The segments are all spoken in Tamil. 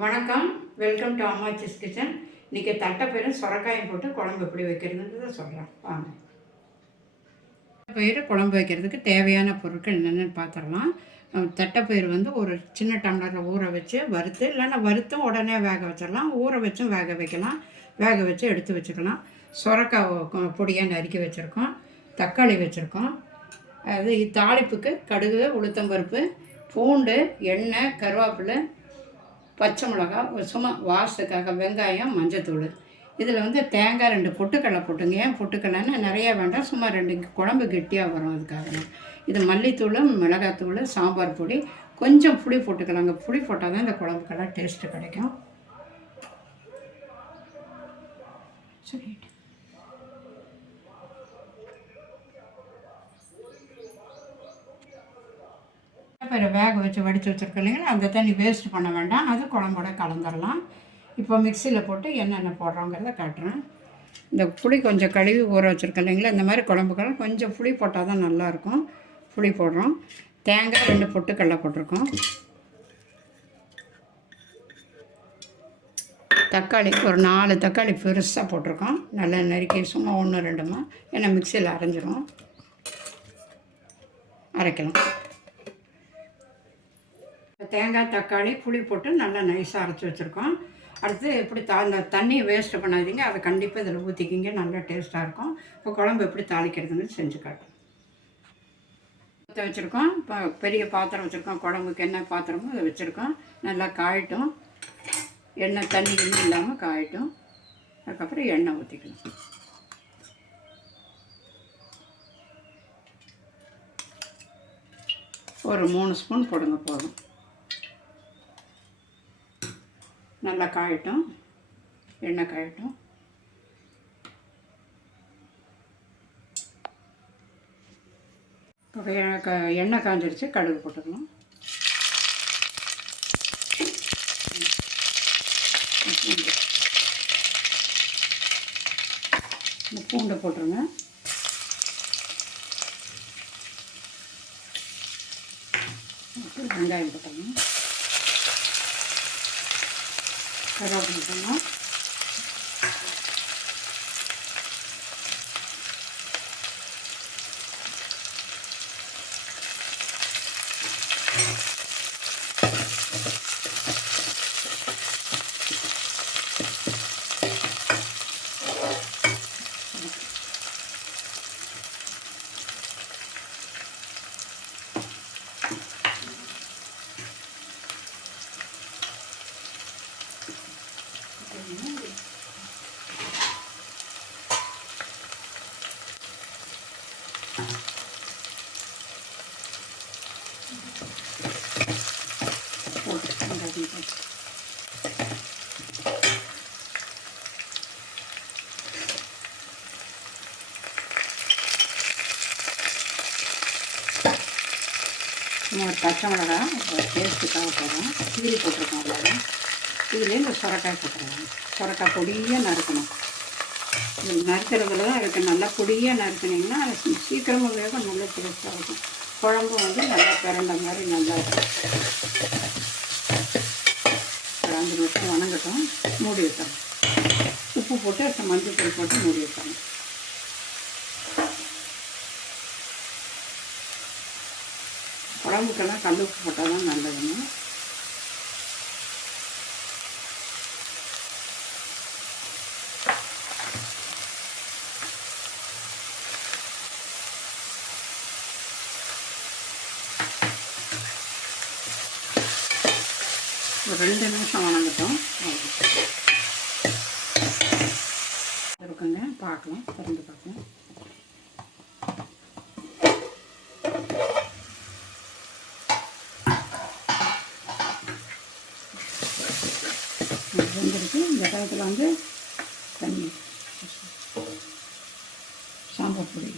வணக்கம். வெல்கம் டு அம்மாச்சிஸ் கிச்சன் இன்றைக்கி தட்டைப்பயிரும் சுரக்காயும் போட்டு குழம்பு எப்படி வைக்கிறதுன்றத சொல்கிறேன் வாங்க. தட்டைப்பயிறு குழம்பு வைக்கிறதுக்கு தேவையான பொருட்கள் என்னென்னு பார்த்துடலாம். தட்டைப்பயிறு வந்து ஒரு சின்ன டம்ளரில் ஊற வச்சு வறுத்து இல்லைன்னா வறுத்தும் உடனே வேக வச்சிடலாம். ஊற வச்சும் வேக வைக்கலாம். வேக வச்சு எடுத்து வச்சுக்கலாம். சுரக்காய் பொடியாக நறுக்கி வச்சுருக்கோம். தக்காளி வச்சுருக்கோம். அது தாளிப்புக்கு கடுகு உளுத்தம்பருப்பு பூண்டு எண்ணெய் கருவேப்பிலை பச்சை மிளகா ஒரு சும்மா வாசத்துக்காக வெங்காயம் மஞ்சத்தூள். இதில் வந்து தேங்காய் ரெண்டு பொட்டுக்கடலை போட்டுங்க. ஏன் பொட்டுக்கடலைன்னா நிறையா வேண்டாம் சும்மா ரெண்டு குழம்பு கெட்டியாக வரும் அதுக்காக இது மல்லித்தூள் மிளகாத்தூள் சாம்பார் பொடி. கொஞ்சம் புளி போட்டுக்கலாங்க. புளி போட்டால் தான் இந்த குழம்புக்கெல்லாம் டேஸ்ட்டு கிடைக்கும். சரி. பயிரை வேக வச்சு வடித்து வச்சுருக்கோம் இல்லைங்களா? அந்த தண்ணி வேஸ்ட் பண்ண வேண்டாம். அது குழம்போட கலந்துடலாம் இப்போ மிக்சியில் போட்டு என்னென்ன போடுறோங்கிறத காட்டுறேன். இந்த புளி கொஞ்சம் கழுவி ஊற வச்சுருக்கோம் இல்லைங்களா? இந்த மாதிரி குழம்புக்கெல்லாம் கொஞ்சம் புளி போட்டால் தான் நல்லாயிருக்கும். புளி போடுறோம். தேங்காய் ரெண்டு பொட்டுக்கடலை போட்டிருக்கோம். தக்காளி ஒரு நாலு தக்காளி பெருசாக போட்டிருக்கோம். நல்லா நறுக்கி சும்மா ஒன்று ரெண்டுமா. ஏன்னா மிக்சியில் அரைஞ்சிரும். அரைக்கலாம். தேங்காய் தக்காளி புளி போட்டு நல்லா நைஸாக அரைச்சி வச்சுருக்கோம். அடுத்து எப்படி தா அந்த தண்ணியை வேஸ்ட் பண்ணாதீங்க. அதை கண்டிப்பாக இதில் ஊற்றிக்கிங்க நல்லா டேஸ்ட்டாக இருக்கும். இப்போ குழம்பு எப்படி தாளிக்கிறதுன்னு செஞ்சு காட்டும் ஊற்ற வச்சுருக்கோம். இப்போ பெரிய பாத்திரம் வச்சுருக்கோம். குழம்புக்கு என்ன பாத்திரமோ அதை வச்சுருக்கோம். நல்லா காயட்டும். எண்ணெய் தண்ணி இன்னும் இல்லாமல் காயட்டும். அதுக்கப்புறம் எண்ணெய் ஊற்றிக்கணும் ஒரு மூணு ஸ்பூன் போடுங்க போதும். நல்லா காயட்டும் எண்ணெய் காயட்டும் இப்போ எண்ணெய் எண்ணெய் காஞ்சிருச்சு கடுகு போட்டுக்கணும் பூண்டு இந்த பூண்டை போட்டுருங்க. வெங்காயம் போட்டுருங்க. கருவேப்பிலை போடணும் போட்டு வெங்காயம் போட்டு இன்னும் பச்சை மிளகா டேஸ்ட்டுக்காக போடுறோம். கீரி போட்டிருக்கோம் அவ்வளோ இதுலேயே இந்த சுரக்காய் போட்டுருவோம். சுரக்காய் பொடியாக நறுக்கணும். இது நறுக்கிறதுல தான் இருக்குது நல்லா பொடியாக நறுக்குனீங்கன்னா அது சீக்கிரமாக வேக நல்ல டேஸ்ட்டாக இருக்கும் குழம்பு வந்து நல்லா பிறண்ட மாதிரி நல்லா இருக்கும். ஒரு அஞ்சு நிமிஷம் வணங்கட்டும். மூடி வைக்கணும் உப்பு போட்டு மஞ்சள் தூள் போட்டு மூடி வைக்கணும் குழம்புக்கெல்லாம் கல் உப்பு போட்டால் தான் நல்லதுங்க. ஒரு ரெண்டு நிமிஷம் வணங்கட்டும். இருக்குங்க பார்க்கலாம் திறந்து பார்க்கலாம். வெந்திருக்கு. இந்த காலத்தில் வந்து தண்ணி. சாம்பார் பொடி.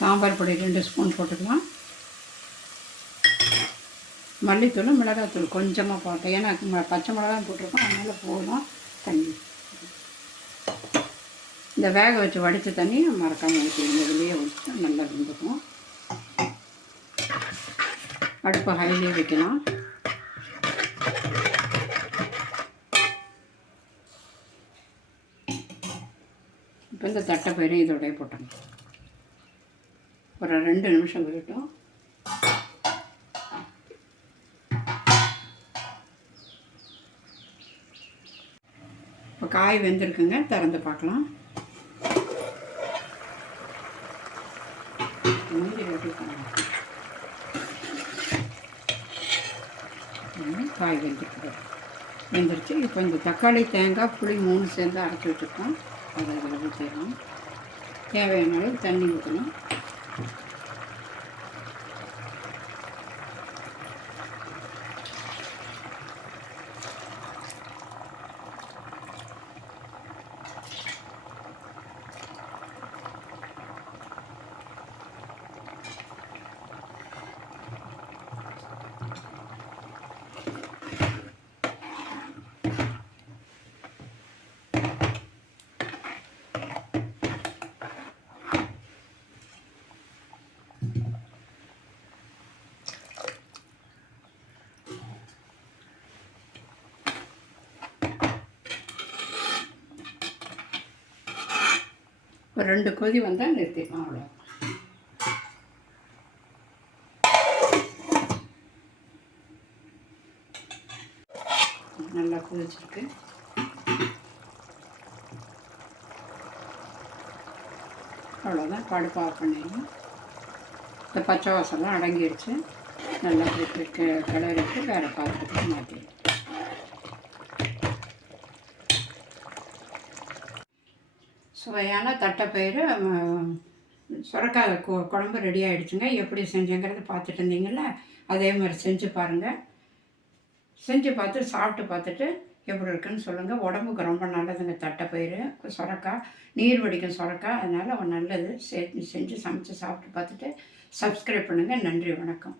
சாம்பார் பொடி ரெண்டு ஸ்பூன் போட்டுக்கலாம். மல்லித்தூள் மிளகாத்தூள் கொஞ்சமாக போட்டேன் ஏன்னா ம- பச்சை மிளகாய் போட்டிருக்கோம். அதனால் போதும். தண்ணி. இந்த வேக வச்சு வடித்த தண்ணி மறக்காமல் ஊற்றிடுங்க இதுலேயே ஊற்றி நல்லா இருந்துக்கும் அடுப்பு ஹைலே வைக்கலாம். இப்போ இந்த தட்டை பயிரும் இதோடய போட்டோங்க ஒரு ரெண்டு நிமிஷம் விடட்டும் இப்போ காய் வெந்திருக்குங்க திறந்து பார்க்கலாம். காய் வெந்திருக்கு வெந்துருச்சு. இப்போ இந்த தக்காளி தேங்காய் புளி மூணு சேர்ந்து அரைச்சி வச்சுருக்கோம். அதை அதில் ஊற்றிடலாம் தேவையான அளவு தண்ணி ஊற்றணும் ஒரு ரெண்டு கொதி வந்தால் நிறுத்திடலாம் அவ்வளோ நல்லா கொதிச்சிருக்கு. அவ்வளோதான் கடுப்பு ஆஃப் இந்த பச்சை வாசம்லாம் அடங்கிடுச்சு. நல்லா கிளறிட்டு வேறு பாத்திரத்துக்கு மாற்றிடலாம் சுவையான தட்டைப்பயிறு சுரக்காய் குழம்பு ரெடி ஆகிடுச்சுங்க எப்படி செஞ்சேங்கிறத பார்த்துட்டு இருந்தீங்கள்ல அதே மாதிரி செஞ்சு பாருங்கள் செஞ்சு பார்த்து சாப்பிட்டு பார்த்துட்டு எப்படி இருக்குன்னு சொல்லுங்கள் உடம்புக்கு ரொம்ப நல்லதுங்க தட்டைப்பயிறு சுரக்காய் நீர் வடிக்கும் சுரக்காய். அதனால் நல்லது. செஞ்சு சமைச்சு சாப்பிட்டு பார்த்துட்டு சப்ஸ்கிரைப் பண்ணுங்கள் நன்றி வணக்கம்.